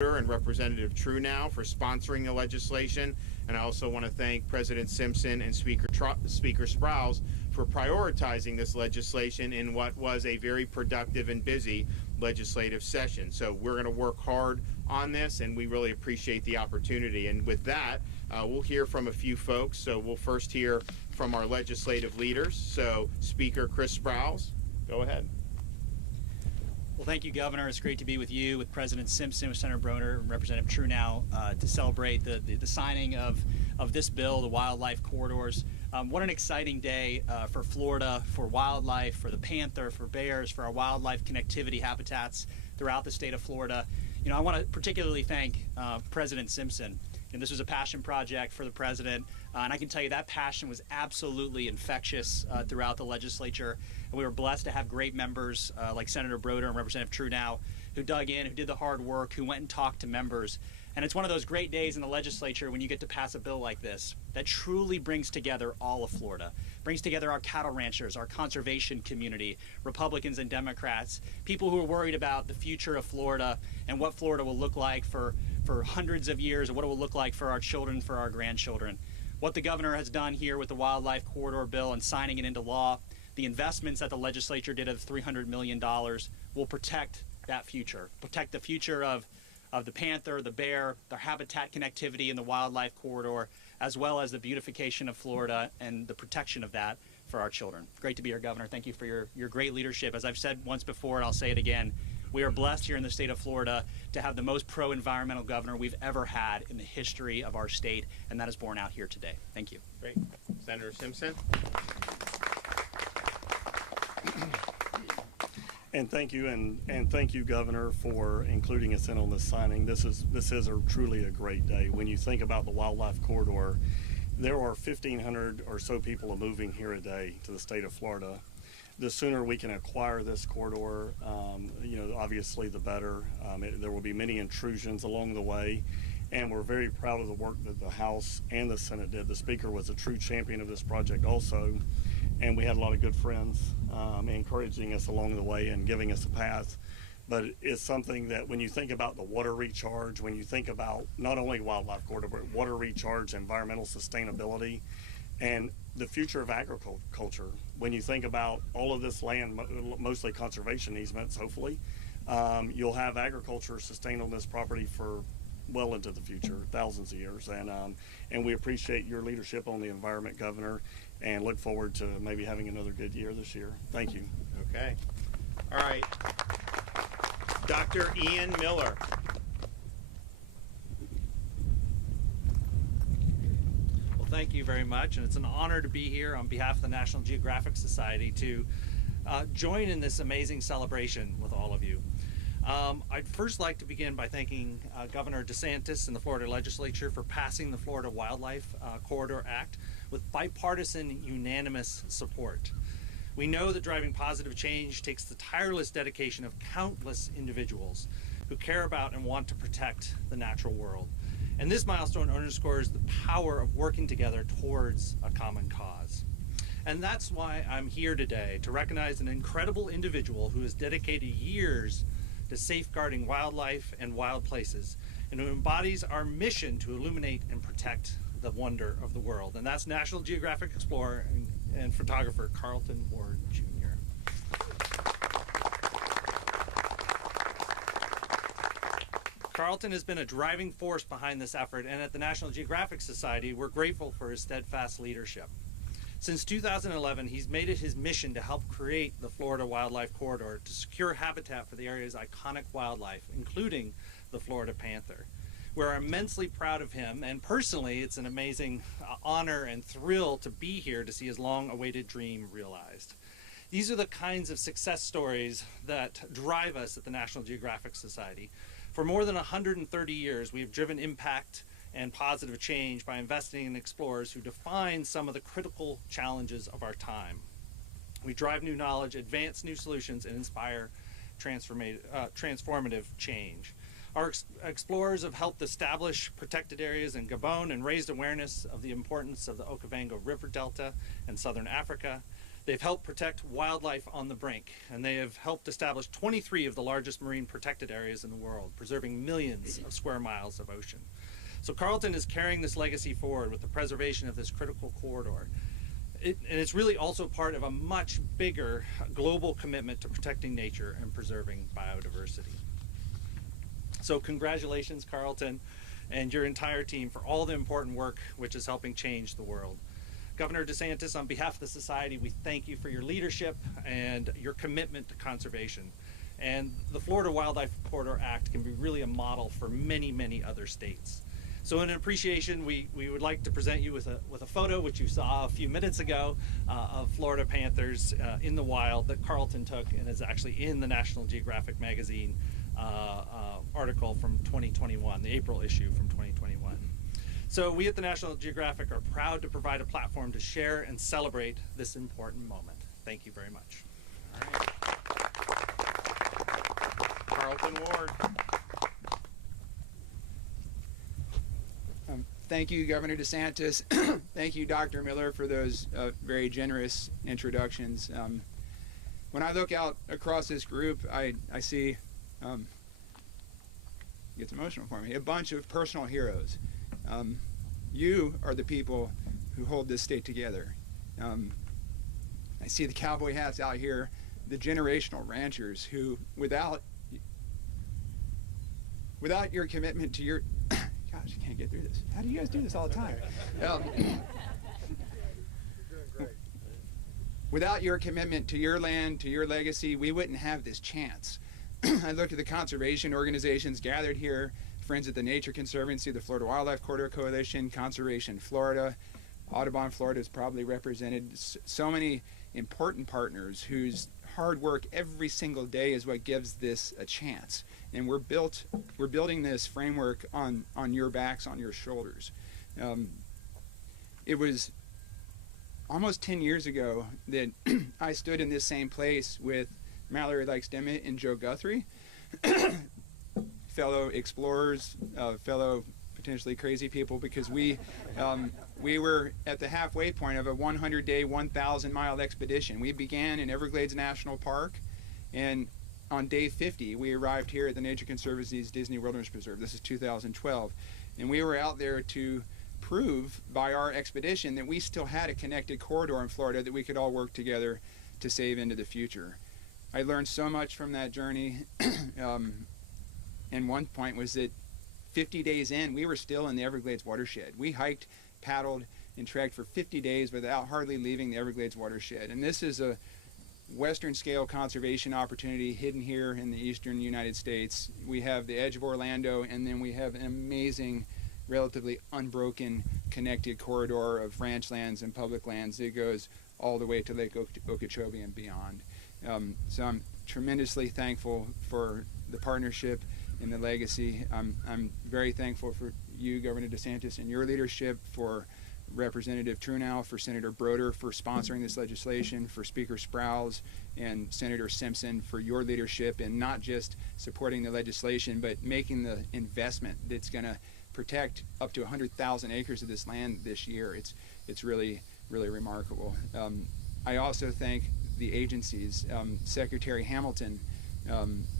and Representative Truenow for sponsoring the legislation, and I also want to thank President Simpson and Speaker Sprowls for prioritizing this legislation in what was a very productive and busy legislative session. So we're going to work hard on this, and we really appreciate the opportunity. And with that, we'll hear from a few folks. So we'll first hear from our legislative leaders. So Speaker Chris Sprowls, go ahead. Well, thank you, Governor. It's great to be with you, with President Simpson, with Senator Broder, and Representative Truenow to celebrate the signing of this bill, the wildlife corridors. What an exciting day for Florida, for wildlife, for the panther, for bears, for our wildlife connectivity habitats throughout the state of Florida. You know, I want to particularly thank President Simpson. And this was a passion project for the president, and I can tell you that passion was absolutely infectious throughout the legislature. And we were blessed to have great members like Senator Broder and Representative Truenow who dug in, who did the hard work, who went and talked to members. And it's one of those great days in the legislature when you get to pass a bill like this that truly brings together all of Florida, brings together our cattle ranchers, our conservation community, Republicans and Democrats, people who are worried about the future of Florida and what Florida will look like for hundreds of years, and what it will look like for our children, for our grandchildren. What the governor has done here with the wildlife corridor bill and signing it into law, the investments that the legislature did of $300 million will protect that future, protect the future of the panther, the bear, their habitat connectivity in the wildlife corridor, as well as the beautification of Florida and the protection of that for our children. Great to be here, Governor. Thank you for your great leadership. As I've said once before, and I'll say it again, we are blessed here in the state of Florida to have the most pro-environmental governor we've ever had in the history of our state, and that is borne out here today. Thank you. Great. Senator Simpson. And thank you, and thank you, Governor, for including us in on this signing. This is truly a great day. When you think about the wildlife corridor, there are 1,500 or so people moving here a day to the state of Florida. The sooner we can acquire this corridor, obviously the better. There will be many intrusions along the way, and we're very proud of the work that the House and the Senate did. The Speaker was a true champion of this project also, and we had a lot of good friends encouraging us along the way and giving us a path. But it's something that when you think about the water recharge, when you think about not only wildlife corridor, but water recharge, environmental sustainability, and the future of agriculture, when you think about all of this land, mostly conservation easements, hopefully, you'll have agriculture sustained on this property for well into the future, thousands of years. And we appreciate your leadership on the environment, Governor, and look forward to maybe having another good year this year. Thank you. Okay. All right. Dr. Ian Miller. Thank you very much, and it's an honor to be here on behalf of the National Geographic Society to join in this amazing celebration with all of you. I'd first like to begin by thanking Governor DeSantis and the Florida Legislature for passing the Florida Wildlife Corridor Act with bipartisan, unanimous support. We know that driving positive change takes the tireless dedication of countless individuals who care about and want to protect the natural world. And this milestone underscores the power of working together towards a common cause. And that's why I'm here today, to recognize an incredible individual who has dedicated years to safeguarding wildlife and wild places, and who embodies our mission to illuminate and protect the wonder of the world. And that's National Geographic explorer and photographer Carlton Ward Jr. Carlton has been a driving force behind this effort, and at the National Geographic Society, we're grateful for his steadfast leadership. Since 2011, he's made it his mission to help create the Florida Wildlife Corridor to secure habitat for the area's iconic wildlife, including the Florida panther. We're immensely proud of him, and personally, it's an amazing honor and thrill to be here to see his long-awaited dream realized. These are the kinds of success stories that drive us at the National Geographic Society. For more than 130 years, we have driven impact and positive change by investing in explorers who define some of the critical challenges of our time. We drive new knowledge, advance new solutions, and inspire transformative change. Our explorers have helped establish protected areas in Gabon and raised awareness of the importance of the Okavango River Delta in southern Africa. They've helped protect wildlife on the brink, and they have helped establish 23 of the largest marine protected areas in the world, preserving millions of square miles of ocean. So Carlton is carrying this legacy forward with the preservation of this critical corridor. And it's really also part of a much bigger global commitment to protecting nature and preserving biodiversity. So congratulations, Carlton, and your entire team for all the important work which is helping change the world. Governor DeSantis, on behalf of the Society, we thank you for your leadership and your commitment to conservation. And the Florida Wildlife Corridor Act can be really a model for many, many other states. So in appreciation, we would like to present you with a photo, which you saw a few minutes ago, of Florida panthers in the wild that Carlton took, and is actually in the National Geographic magazine article from 2021, the April issue from 2021. So we at the National Geographic are proud to provide a platform to share and celebrate this important moment. Thank you very much. All right. Carlton Ward. Thank you, Governor DeSantis. Thank you, Dr. Miller, for those very generous introductions. When I look out across this group, I see, it gets emotional for me, a bunch of personal heroes. You are the people who hold this state together. I see the cowboy hats out here, the generational ranchers who, without your commitment to your, gosh, I can't get through this. How do you guys do this all the time? Without your commitment to your land, to your legacy, we wouldn't have this chance. I look at the conservation organizations gathered here, Friends of the Nature Conservancy, the Florida Wildlife Corridor Coalition, Conservation Florida, Audubon Florida is probably represented. So many important partners whose hard work every single day is what gives this a chance. And we're building this framework on your backs, on your shoulders. It was almost 10 years ago that I stood in this same place with Mallory Likes-Dimmitt and Joe Guthrie, fellow explorers, fellow potentially crazy people, because we were at the halfway point of a 100-day, 1,000-mile expedition. We began in Everglades National Park, and on day 50, we arrived here at the Nature Conservancy's Disney Wilderness Preserve. This is 2012, and we were out there to prove by our expedition that we still had a connected corridor in Florida that we could all work together to save into the future. I learned so much from that journey, and one point was that 50 days in, we were still in the Everglades watershed. We hiked, paddled, and trekked for 50 days without hardly leaving the Everglades watershed. And this is a Western scale conservation opportunity hidden here in the eastern United States. We have the edge of Orlando, and then we have an amazing, relatively unbroken, connected corridor of ranch lands and public lands that goes all the way to Lake Okeechobee and beyond. So I'm tremendously thankful for the partnership and the legacy. I'm very thankful for you, Governor DeSantis, and your leadership, for Representative Trunow, for Senator Broder for sponsoring this legislation, for Speaker Sprowls and Senator Simpson for your leadership in not just supporting the legislation, but making the investment that's going to protect up to 100,000 acres of this land this year. It's really, really remarkable. I also thank the agencies, Secretary Hamilton,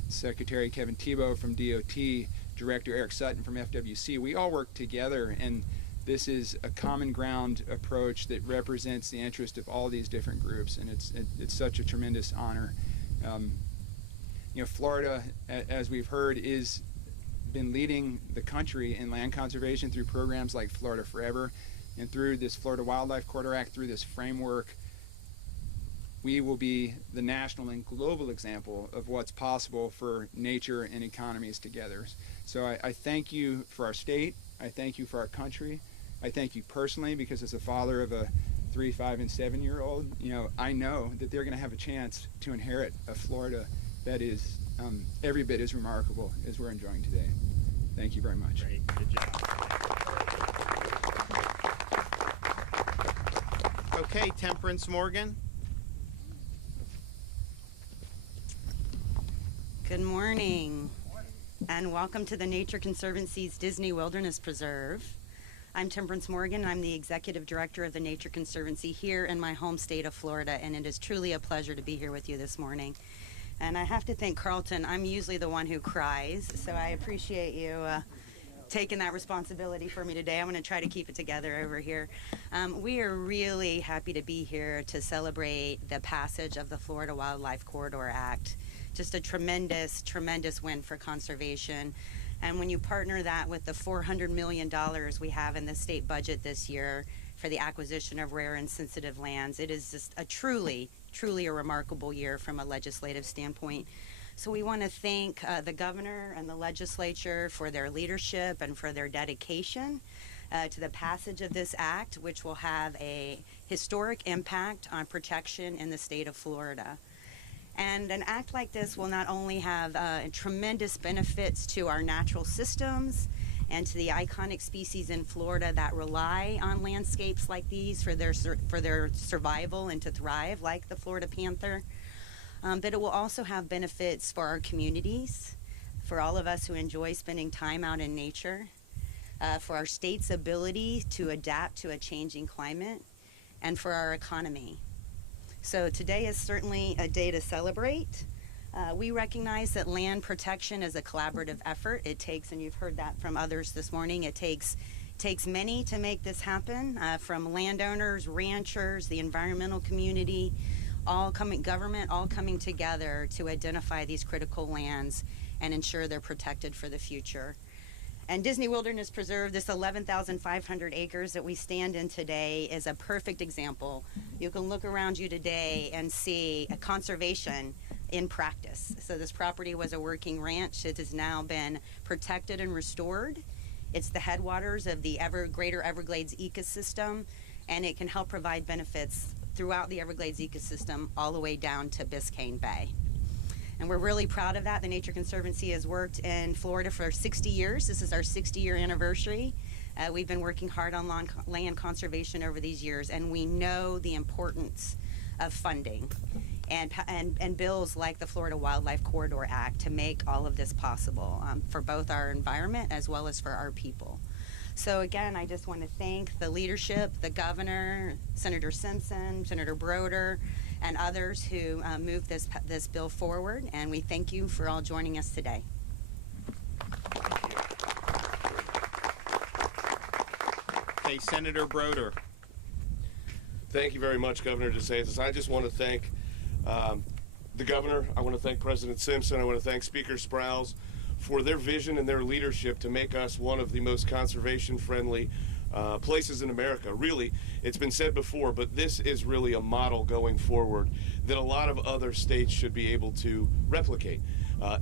Secretary Kevin Tebow from DOT, Director Eric Sutton from FWC. We all work together, and this is a common ground approach that represents the interest of all these different groups, and it's such a tremendous honor. Florida, as we've heard, is been leading the country in land conservation through programs like Florida Forever, and through this Florida Wildlife Corridor Act, through this framework. We will be the national and global example of what's possible for nature and economies together. So I thank you for our state. I thank you for our country. I thank you personally, because as a father of a 3, 5, and 7-year-old, I know that they're going to have a chance to inherit a Florida that is every bit as remarkable as we're enjoying today. Thank you very much. Great. Good job. Okay, Temperance Morgan. Good morning, and welcome to the Nature Conservancy's Disney Wilderness Preserve. I'm Temperance Morgan. I'm the Executive Director of the Nature Conservancy here in my home state of Florida, and it is truly a pleasure to be here with you this morning. And I have to thank Carlton. I'm usually the one who cries, so I appreciate you taking that responsibility for me today. I'm going to try to keep it together over here. We are really happy to be here to celebrate the passage of the Florida Wildlife Corridor Act. Just a tremendous, tremendous win for conservation. And when you partner that with the $400 million we have in the state budget this year for the acquisition of rare and sensitive lands, it is just a truly a remarkable year from a legislative standpoint. So we want to thank the governor and the legislature for their leadership and for their dedication to the passage of this act, which will have a historic impact on protection in the state of Florida. And an act like this will not only have tremendous benefits to our natural systems and to the iconic species in Florida that rely on landscapes like these for their survival and to thrive, like the Florida panther, but it will also have benefits for our communities, for all of us who enjoy spending time out in nature, for our state's ability to adapt to a changing climate, and for our economy. So today is certainly a day to celebrate. We recognize that land protection is a collaborative effort. It takes, and you've heard that from others this morning, it takes many to make this happen, from landowners, ranchers, the environmental community, government all coming together to identify these critical lands and ensure they're protected for the future. And Disney Wilderness Preserve, this 11,500 acres that we stand in today, is a perfect example. You can look around you today and see a conservation in practice. So this property was a working ranch. It has now been protected and restored. It's the headwaters of the greater Everglades ecosystem, and it can help provide benefits throughout the Everglades ecosystem all the way down to Biscayne Bay. And we're really proud of that. The Nature Conservancy has worked in Florida for 60 years. This is our 60-year anniversary. We've been working hard on land conservation over these years, and we know the importance of funding and bills like the Florida Wildlife Corridor Act to make all of this possible for both our environment as well as for our people. So again, I just want to thank the leadership, the governor, Senator Simpson, Senator Broder, and others who moved this bill forward, and we thank you for all joining us today. Okay, Senator Broder. Thank you very much, Governor DeSantis. I just want to thank the governor. I want to thank President Simpson. I want to thank Speaker Sprouse for their vision and their leadership to make us one of the most conservation-friendly places in America. Really, it's been said before, but this is really a model going forward that a lot of other states should be able to replicate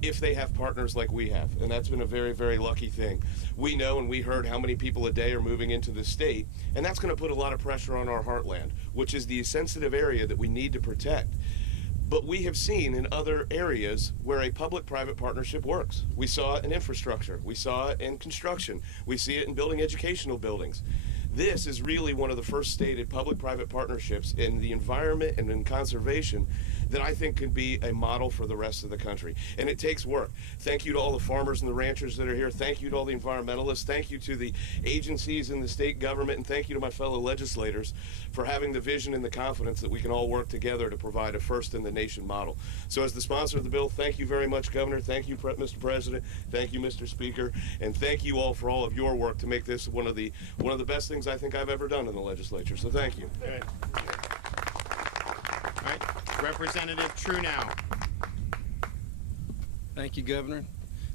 if they have partners like we have, and that's been a very, very lucky thing. We know and we heard how many people a day are moving into the state, and that's going to put a lot of pressure on our heartland, which is the sensitive area that we need to protect. But we have seen in other areas where a public-private partnership works. We saw it in infrastructure. We saw it in construction. We see it in building educational buildings. This is really one of the first stated public-private partnerships in the environment and in conservation that I think could be a model for the rest of the country. And it takes work. Thank you to all the farmers and the ranchers that are here. Thank you to all the environmentalists. Thank you to the agencies in the state government. And thank you to my fellow legislators for having the vision and the confidence that we can all work together to provide a first-in-the-nation model. So as the sponsor of the bill, thank you very much, Governor. Thank you, Mr. President. Thank you, Mr. Speaker. And thank you all for all of your work to make this one of the best things I think I've ever done in the legislature. So thank you. All right, Representative Truenow. Thank you, Governor.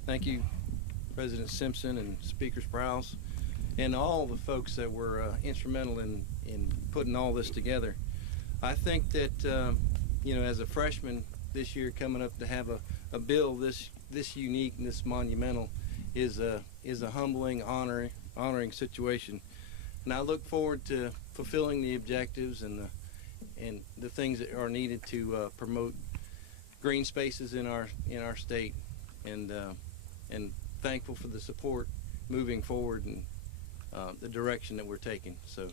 Thank you, President Simpson and Speaker Sprouse, and all the folks that were instrumental in putting all this together. I think that, as a freshman this year coming up to have a bill this unique and this monumental is a humbling, honoring situation. And I look forward to fulfilling the objectives and the things that are needed to promote green spaces in our state, and thankful for the support moving forward and the direction that we're taking. So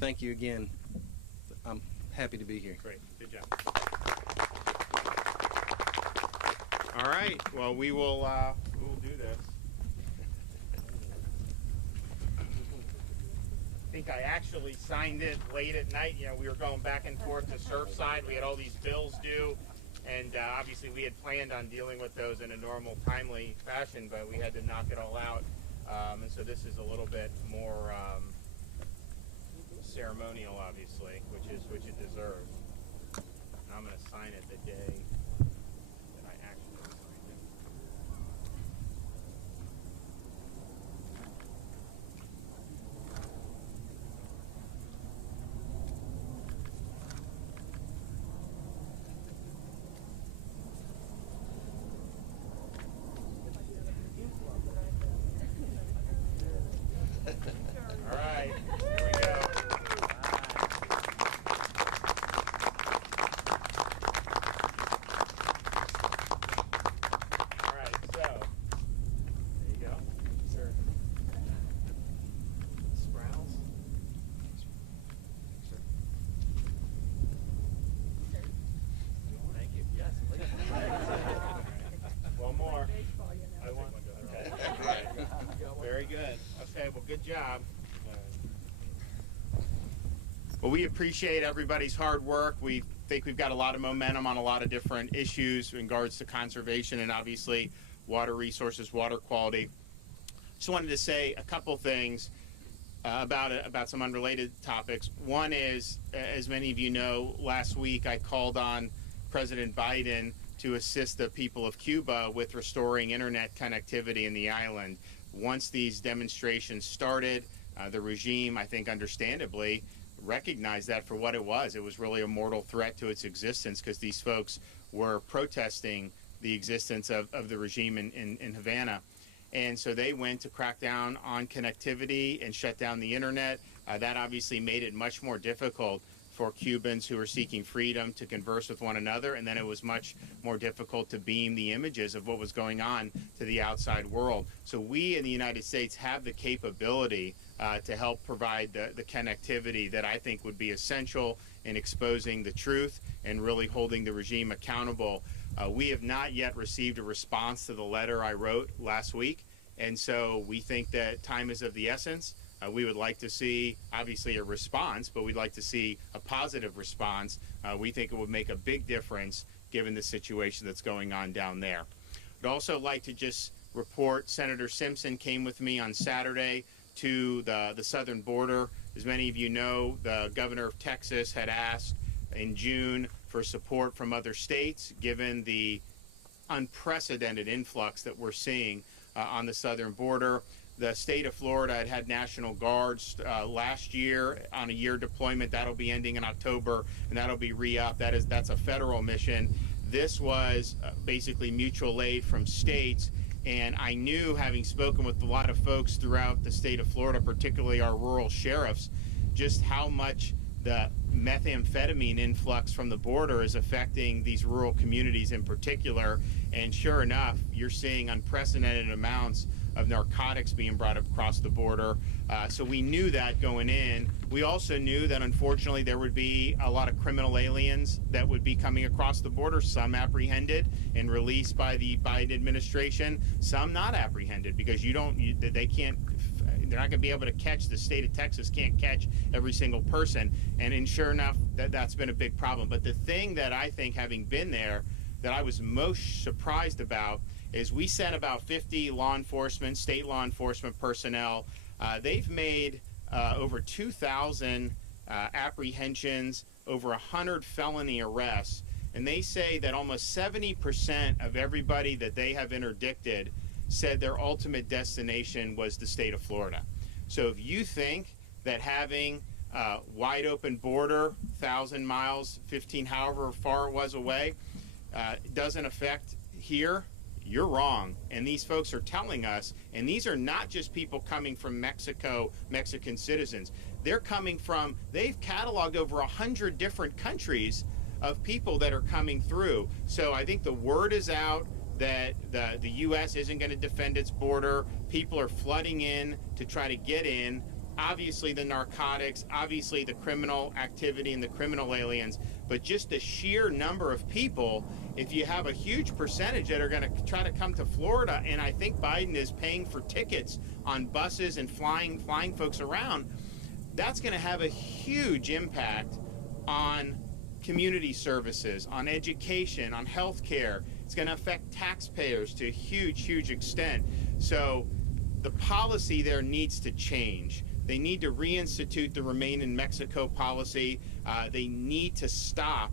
thank you again. I'm happy to be here. Great, good job. All right, well, we will do this. think I actually signed it late at night. You know, we were going back and forth to Surfside. We had all these bills due, and obviously we had planned on dealing with those in a normal, timely fashion, but we had to knock it all out. And so this is a little bit more ceremonial, obviously, which it deserves. And I'm going to sign it the day that I actually signed it. All right, here we go. All right, so there you go, sir. Sprouse. Sir. Thank you. Yes, please. One more. I want. Okay. All right. Very good. Okay. Well, good job. Well, we appreciate everybody's hard work. We think we've got a lot of momentum on a lot of different issues in regards to conservation and obviously water resources, water quality. Just wanted to say a couple things about some unrelated topics. One is, as many of you know, last week I called on President Biden to assist the people of Cuba with restoring internet connectivity in the island. Once these demonstrations started, the regime, I think understandably, recognized that for what it was. It was really a mortal threat to its existence because these folks were protesting the existence of the regime in Havana. And so they went to crack down on connectivity and shut down the internet. That obviously made it much more difficult for Cubans who were seeking freedom to converse with one another, and then it was much more difficult to beam the images of what was going on to the outside world. So we in the United States have the capability to help provide the connectivity that I think would be essential in exposing the truth and really holding the regime accountable. We have not yet received a response to the letter I wrote last week, and so we think that time is of the essence. We would like to see, obviously, a response, but we'd like to see a positive response. We think it would make a big difference given the situation that's going on down there. I'd also like to just report Senator Simpson came with me on Saturday to the southern border. As many of you know, the governor of Texas had asked in June for support from other states, given the unprecedented influx that we're seeing on the southern border. The state of Florida had National Guards last year on a year deployment. That'll be ending in October, and that'll be re-upped. That's a federal mission. This was basically mutual aid from states, and I knew, having spoken with a lot of folks throughout the state of Florida, particularly our rural sheriffs, just how much the methamphetamine influx from the border is affecting these rural communities in particular. And sure enough, you're seeing unprecedented amounts of narcotics being brought across the border. So we knew that going in. We also knew that unfortunately there would be a lot of criminal aliens that would be coming across the border, some apprehended and released by the Biden administration, some not apprehended because they're not going to be able to catch, the state of Texas can't catch every single person. And sure enough, that's been a big problem. But the thing that I think, having been there, that I was most surprised about is we sent about 50 law enforcement, state law enforcement personnel. They've made over 2,000 apprehensions, over 100 felony arrests, and they say that almost 70% of everybody that they have interdicted said their ultimate destination was the state of Florida. So if you think that having a wide open border, 1,000 miles, 15, however far it was away, doesn't affect here, you're wrong. And these folks are telling us, and these are not just people coming from Mexico, Mexican citizens. They're coming from, they've cataloged over 100 different countries of people that are coming through. So I think the word is out that the U.S. isn't going to defend its border. People are flooding in to try to get in. Obviously the narcotics, obviously the criminal activity and the criminal aliens, but just the sheer number of people, if you have a huge percentage that are going to try to come to Florida, and I think Biden is paying for tickets on buses and flying folks around, that's going to have a huge impact on community services, on education, on healthcare. It's going to affect taxpayers to a huge extent. So the policy there needs to change. They need to reinstitute the Remain in Mexico policy. They need to stop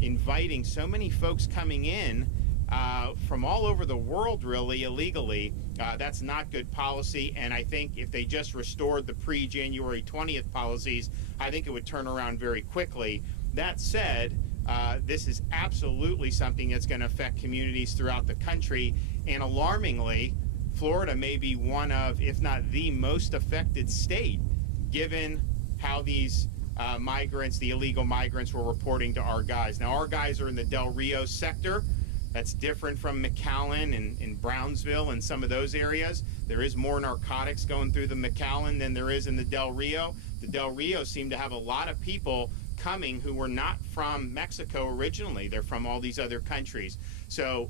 inviting so many folks coming in from all over the world, really, illegally. That's not good policy, and I think if they just restored the pre-January 20th policies, I think it would turn around very quickly. That said, this is absolutely something that's going to affect communities throughout the country, and alarmingly, Florida may be one of, if not the most affected state, given how these migrants, the illegal migrants, were reporting to our guys. Now, our guys are in the Del Rio sector. That's different from McAllen and Brownsville and some of those areas. There is more narcotics going through the McAllen than there is in the Del Rio. The Del Rio seem to have a lot of people coming who were not from Mexico originally. They're from all these other countries. So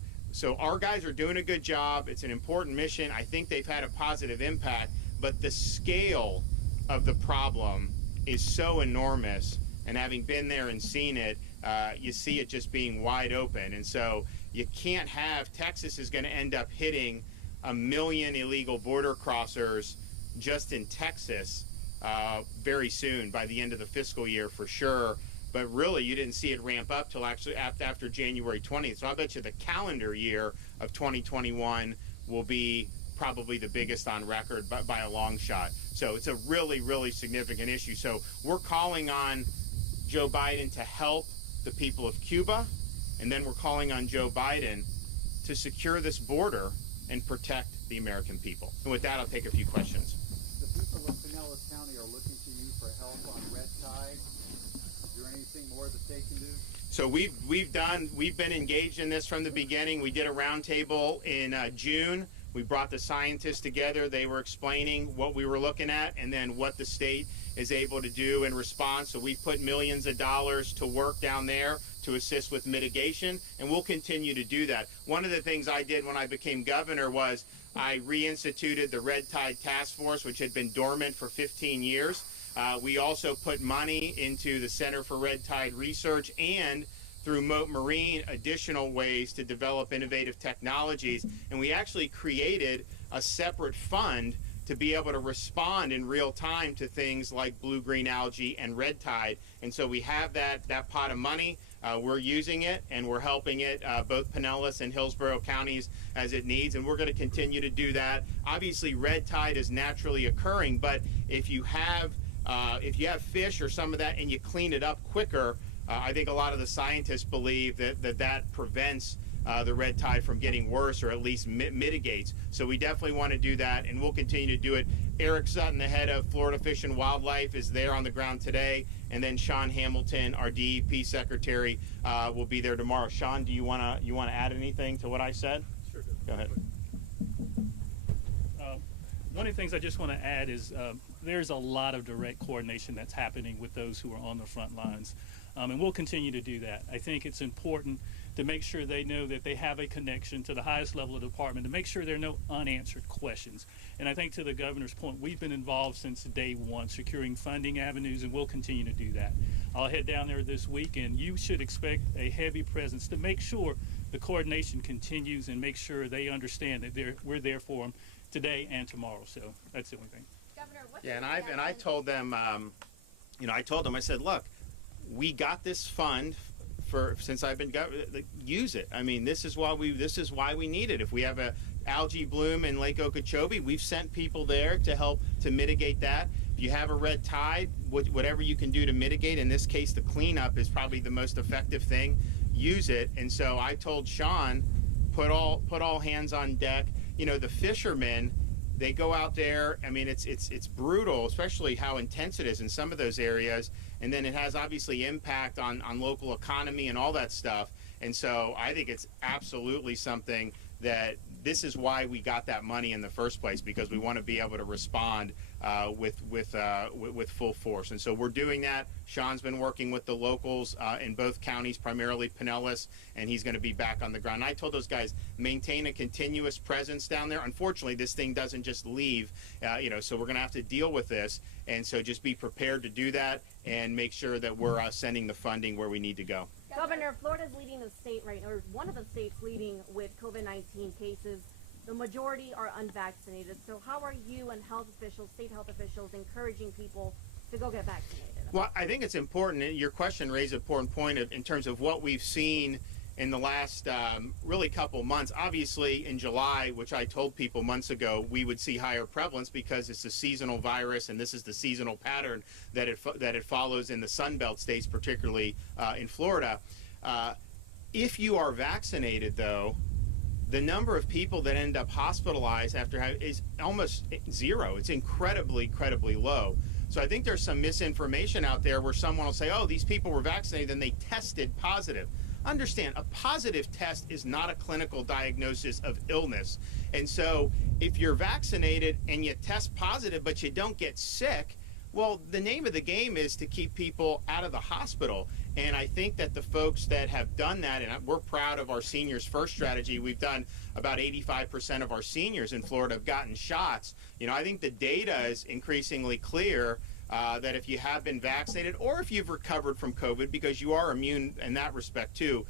our guys are doing a good job. It's an important mission. I think they've had a positive impact, but the scale of the problem is so enormous, and having been there and seen it, you see it just being wide open. And so you can't have, Texas is going to end up hitting 1 million illegal border crossers just in Texas very soon, by the end of the fiscal year for sure. But really, you didn't see it ramp up till actually after January 20th. So I bet you the calendar year of 2021 will be probably the biggest on record by a long shot. So it's a really significant issue. So we're calling on Joe Biden to help the people of Cuba, and then we're calling on Joe Biden to secure this border and protect the American people. And with that, I'll take a few questions. The people of Pinellas County are looking to you for help on red tide. Is there anything more that they can do? So we've been engaged in this from the beginning. We did a roundtable in June. We brought the scientists together. They were explaining what we were looking at and then what the state is able to do in response. So we put millions of dollars to work down there to assist with mitigation, and we'll continue to do that. One of the things I did when I became governor was I reinstituted the Red Tide Task Force, which had been dormant for 15 years. We also put money into the Center for Red Tide Research and through Moat Marine additional ways to develop innovative technologies. And we actually created a separate fund to be able to respond in real time to things like blue-green algae and red tide. And so we have that pot of money. We're using it, and we're helping it, both Pinellas and Hillsborough counties, as it needs, and we're going to continue to do that. Obviously, red tide is naturally occurring, but if you have fish or some of that and you clean it up quicker, I think a lot of the scientists believe that prevents the red tide from getting worse, or at least mitigates. So we definitely want to do that, and we'll continue to do it. Eric Sutton, the head of Florida Fish and Wildlife, is there on the ground today, and then Shawn Hamilton, our DEP secretary, will be there tomorrow. Shawn, do you want to add anything to what I said? Sure. Go ahead. One of the things I just want to add is there's a lot of direct coordination that's happening with those who are on the front lines, and we'll continue to do that. I think it's important to make sure they know that they have a connection to the highest level of the department, to make sure there are no unanswered questions. And I think to the governor's point, we've been involved since day one, securing funding avenues, and we'll continue to do that. I'll head down there this week, and you should expect a heavy presence to make sure the coordination continues and make sure they understand that we're there for them today and tomorrow. So that's the only thing. Governor, what's Yeah, and I told them, I said, look, we got this fund since I've been use it. I mean, this is why we need it. If we have a algae bloom in Lake Okeechobee, we've sent people there to help to mitigate that. If you have a red tide, whatever you can do to mitigate, in this case the cleanup is probably the most effective thing, use it. And so I told Shawn, put all hands on deck. You know, the fishermen, they go out there. I mean, it's brutal, especially how intense it is in some of those areas. And then it has obviously impact on local economy and all that stuff. And so I think it's absolutely something that this is why we got that money in the first place, because we want to be able to respond with full force. And so we're doing that. Shawn's been working with the locals in both counties, primarily Pinellas, and he's going to be back on the ground. And I told those guys, maintain a continuous presence down there. Unfortunately, this thing doesn't just leave, so we're going to have to deal with this. And so just be prepared to do that and make sure that we're sending the funding where we need to go. Governor, Florida's leading the state right now, or one of the states leading with COVID-19 cases. The majority are unvaccinated. So how are you and state health officials, encouraging people to go get vaccinated? Well, I think it's important. Your question raised an important point in terms of what we've seen in the last really couple months. Obviously, in July, which I told people months ago, we would see higher prevalence because it's a seasonal virus, and this is the seasonal pattern that it follows in the Sun Belt states, particularly in Florida. If you are vaccinated, though, the number of people that end up hospitalized is almost zero. It's incredibly low. So I think there's some misinformation out there where someone will say, oh, these people were vaccinated and they tested positive. Understand, a positive test is not a clinical diagnosis of illness. And so if you're vaccinated and you test positive but you don't get sick, well, the name of the game is to keep people out of the hospital. And I think that the folks that have done that, and we're proud of our Seniors First strategy. We've done about 85% of our seniors in Florida have gotten shots. I think the data is increasingly clear that if you have been vaccinated or if you've recovered from COVID, because you are immune in that respect too,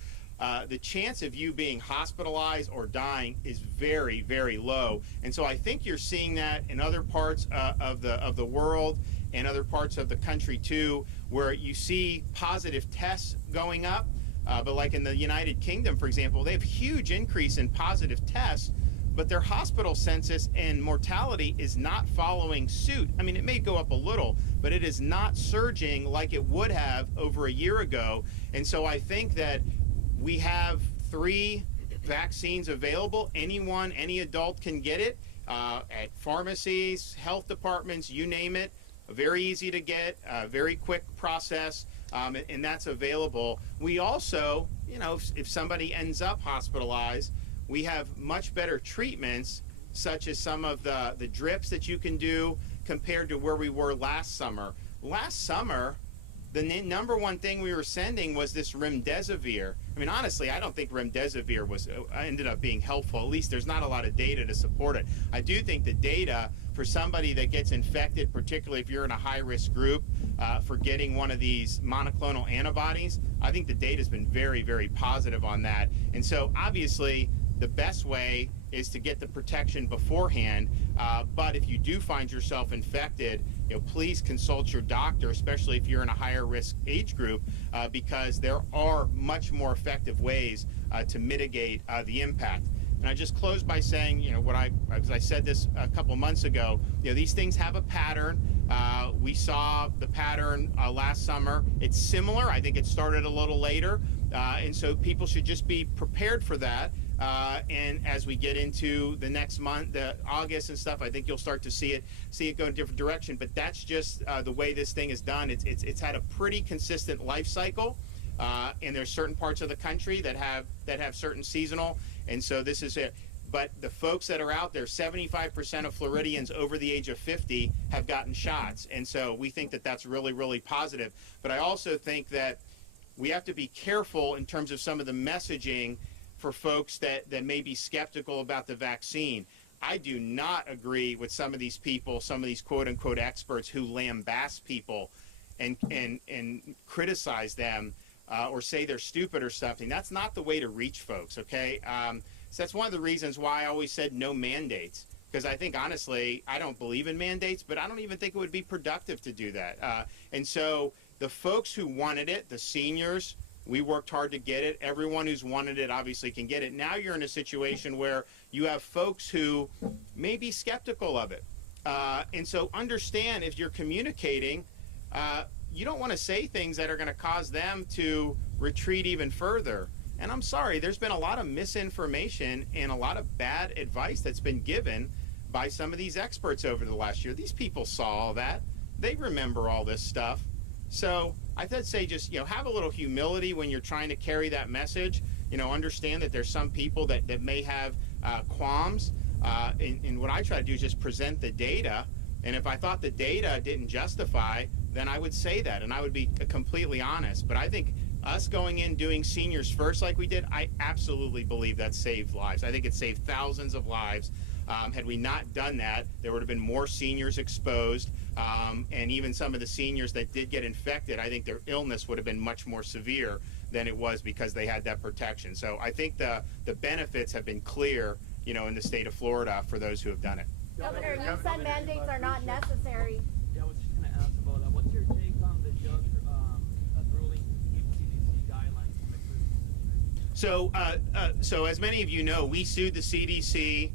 the chance of you being hospitalized or dying is very low. And so I think you're seeing that in other parts of the world and other parts of the country too, where you see positive tests going up. But like in the United Kingdom, for example, they have huge increase in positive tests, but their hospital census and mortality is not following suit. I mean, it may go up a little, but it is not surging like it would have over a year ago. And so I think that we have 3 vaccines available. Any adult can get it at pharmacies, health departments, you name it. Very easy to get, very quick process, and that's available. We also, if somebody ends up hospitalized, we have much better treatments, such as some of the drips that you can do compared to where we were last summer. Last summer, the number one thing we were sending was this remdesivir. I mean, honestly, I don't think remdesivir ended up being helpful. At least there's not a lot of data to support it. I do think the data for somebody that gets infected, particularly if you're in a high-risk group, for getting one of these monoclonal antibodies, I think the data's been very positive on that. And so, obviously, the best way is to get the protection beforehand. But if you do find yourself infected, please consult your doctor, especially if you're in a higher risk age group, because there are much more effective ways to mitigate the impact. And I just close by saying, as I said this a couple months ago, these things have a pattern. We saw the pattern last summer. It's similar. I think it started a little later. And so people should just be prepared for that. And as we get into the next month, August and stuff, I think you'll start to see it go in a different direction. But that's just the way this thing is done. It's had a pretty consistent life cycle, and there's certain parts of the country that have certain seasonal, and so this is it. But the folks that are out there, 75% of Floridians over the age of 50 have gotten shots, and so we think that that's really positive. But I also think that we have to be careful in terms of some of the messaging for folks that may be skeptical about the vaccine. I do not agree with some of these people, some of these quote-unquote experts who lambaste people and criticize them or say they're stupid or something. That's not the way to reach folks, okay? So that's one of the reasons why I always said no mandates, because I think, honestly, I don't believe in mandates, but I don't even think it would be productive to do that. And so the folks who wanted it, the seniors, we worked hard to get it. Everyone who's wanted it obviously can get it. Now you're in a situation where you have folks who may be skeptical of it. And so understand, if you're communicating, you don't want to say things that are going to cause them to retreat even further. And I'm sorry, there's been a lot of misinformation and a lot of bad advice that's been given by some of these experts over the last year. These people saw all that. They remember all this stuff. So I'd say just, have a little humility when you're trying to carry that message. Understand that there's some people that may have qualms. And what I try to do is just present the data. And if I thought the data didn't justify, then I would say that, and I would be completely honest. But I think us going in doing seniors first like we did, I absolutely believe that saved lives. I think it saved thousands of lives. Had we not done that, there would have been more seniors exposed, and even some of the seniors that did get infected, I think their illness would have been much more severe than it was because they had that protection. So I think the benefits have been clear, in the state of Florida for those who have done it. Governor, you said mandates are not necessary. Yeah, I was just going to ask about that. What's your take on the judge ruling to keep CDC guidelines from the cruise industry? So as many of you know, we sued the CDC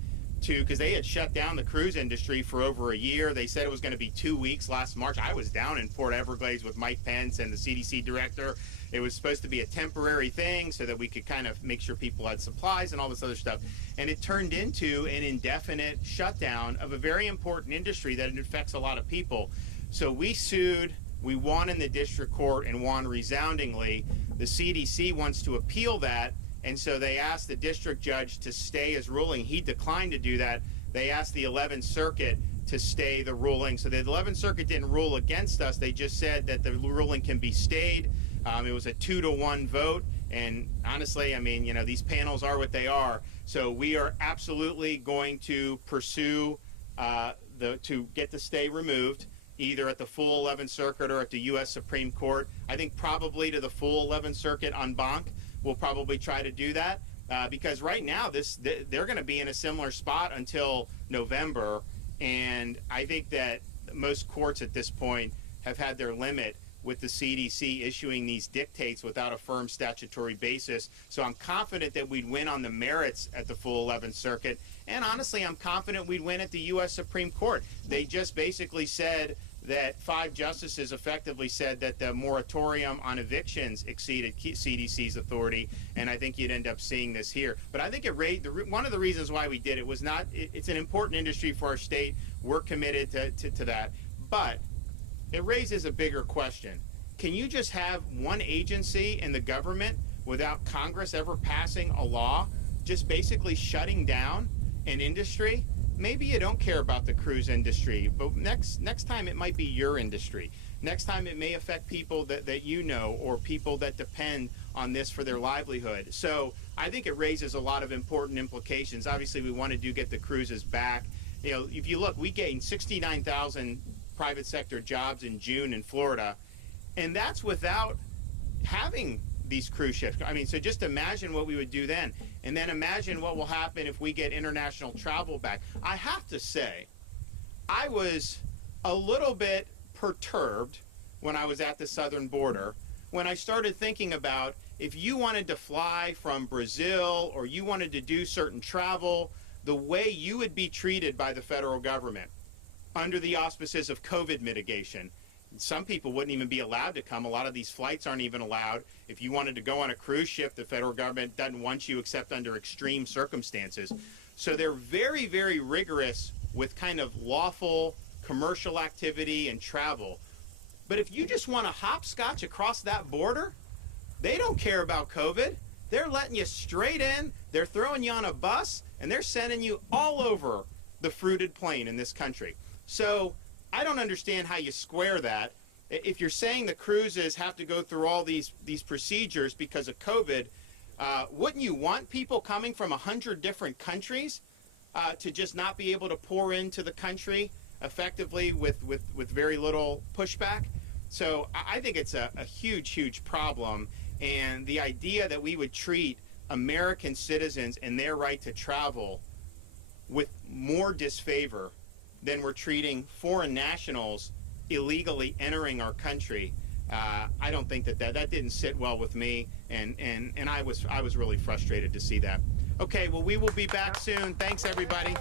because they had shut down the cruise industry for over a year. They said it was going to be 2 weeks last March. I was down in Port Everglades with Mike Pence and the CDC director. It was supposed to be a temporary thing so that we could kind of make sure people had supplies and all this other stuff. And it turned into an indefinite shutdown of a very important industry that affects a lot of people. So we sued. We won in the district court and won resoundingly. The CDC wants to appeal that. And so they asked the district judge to stay his ruling. He declined to do that. They asked the 11th Circuit to stay the ruling. So the 11th Circuit didn't rule against us. They just said that the ruling can be stayed. It was a 2-to-1 vote. And honestly, I mean, these panels are what they are. So we are absolutely going to pursue to get the stay removed, either at the full 11th Circuit or at the U.S. Supreme Court. I think probably to the full 11th Circuit en banc. We'll probably try to do that because right now they're going to be in a similar spot until November, and I think that most courts at this point have had their limit with the CDC issuing these dictates without a firm statutory basis. So I'm confident that we'd win on the merits at the full 11th Circuit, and honestly, I'm confident we'd win at the U.S. Supreme Court. They just basically said that 5 justices effectively said that the moratorium on evictions exceeded CDC's authority, and I think you'd end up seeing this here. But I think one of the reasons why we did it was not, it's an important industry for our state. We're committed to that. But it raises a bigger question. Can you just have one agency in the government without Congress ever passing a law just basically shutting down an industry? Maybe you don't care about the cruise industry, but next time it might be your industry. Next time it may affect people that you know or people that depend on this for their livelihood. So I think it raises a lot of important implications. Obviously, we want to get the cruises back. If you look, we gained 69,000 private sector jobs in June in Florida, and that's without having these cruise ships. I mean, so just imagine what we would do then. And then imagine what will happen if we get international travel back. I have to say, I was a little bit perturbed when I was at the southern border when I started thinking about if you wanted to fly from Brazil or you wanted to do certain travel, the way you would be treated by the federal government under the auspices of COVID mitigation. Some people wouldn't even be allowed to come. A lot of these flights aren't even allowed. If you wanted to go on a cruise ship, the federal government doesn't want you except under extreme circumstances. So they're very, very rigorous with kind of lawful commercial activity and travel. But if you just want to hopscotch across that border, they don't care about COVID. They're letting you straight in, they're throwing you on a bus, and they're sending you all over the fruited plain in this country. So I don't understand how you square that. If you're saying the cruises have to go through all these procedures because of COVID, wouldn't you want people coming from 100 different countries to just not be able to pour into the country effectively with very little pushback? So I think it's a huge, huge problem. And the idea that we would treat American citizens and their right to travel with more disfavor than we're treating foreign nationals illegally entering our country, I don't think that didn't sit well with me, and I was really frustrated to see that. Okay, well, we will be back soon. Thanks, everybody.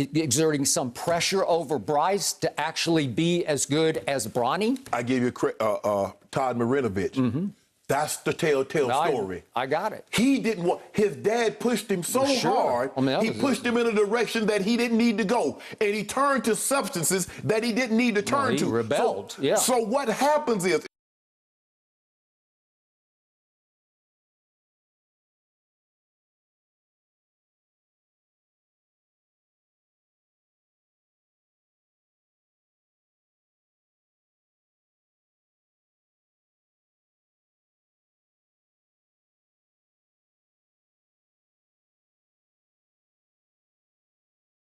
exerting some pressure over Bryce to actually be as good as Bronny? I give you Todd Marinovich. Mm-hmm. That's the telltale story. I got it. He didn't want, his dad pushed him so hard, he pushed him in a direction that he didn't need to go. And he turned to substances that he didn't need to turn to. He rebelled, So what happens is,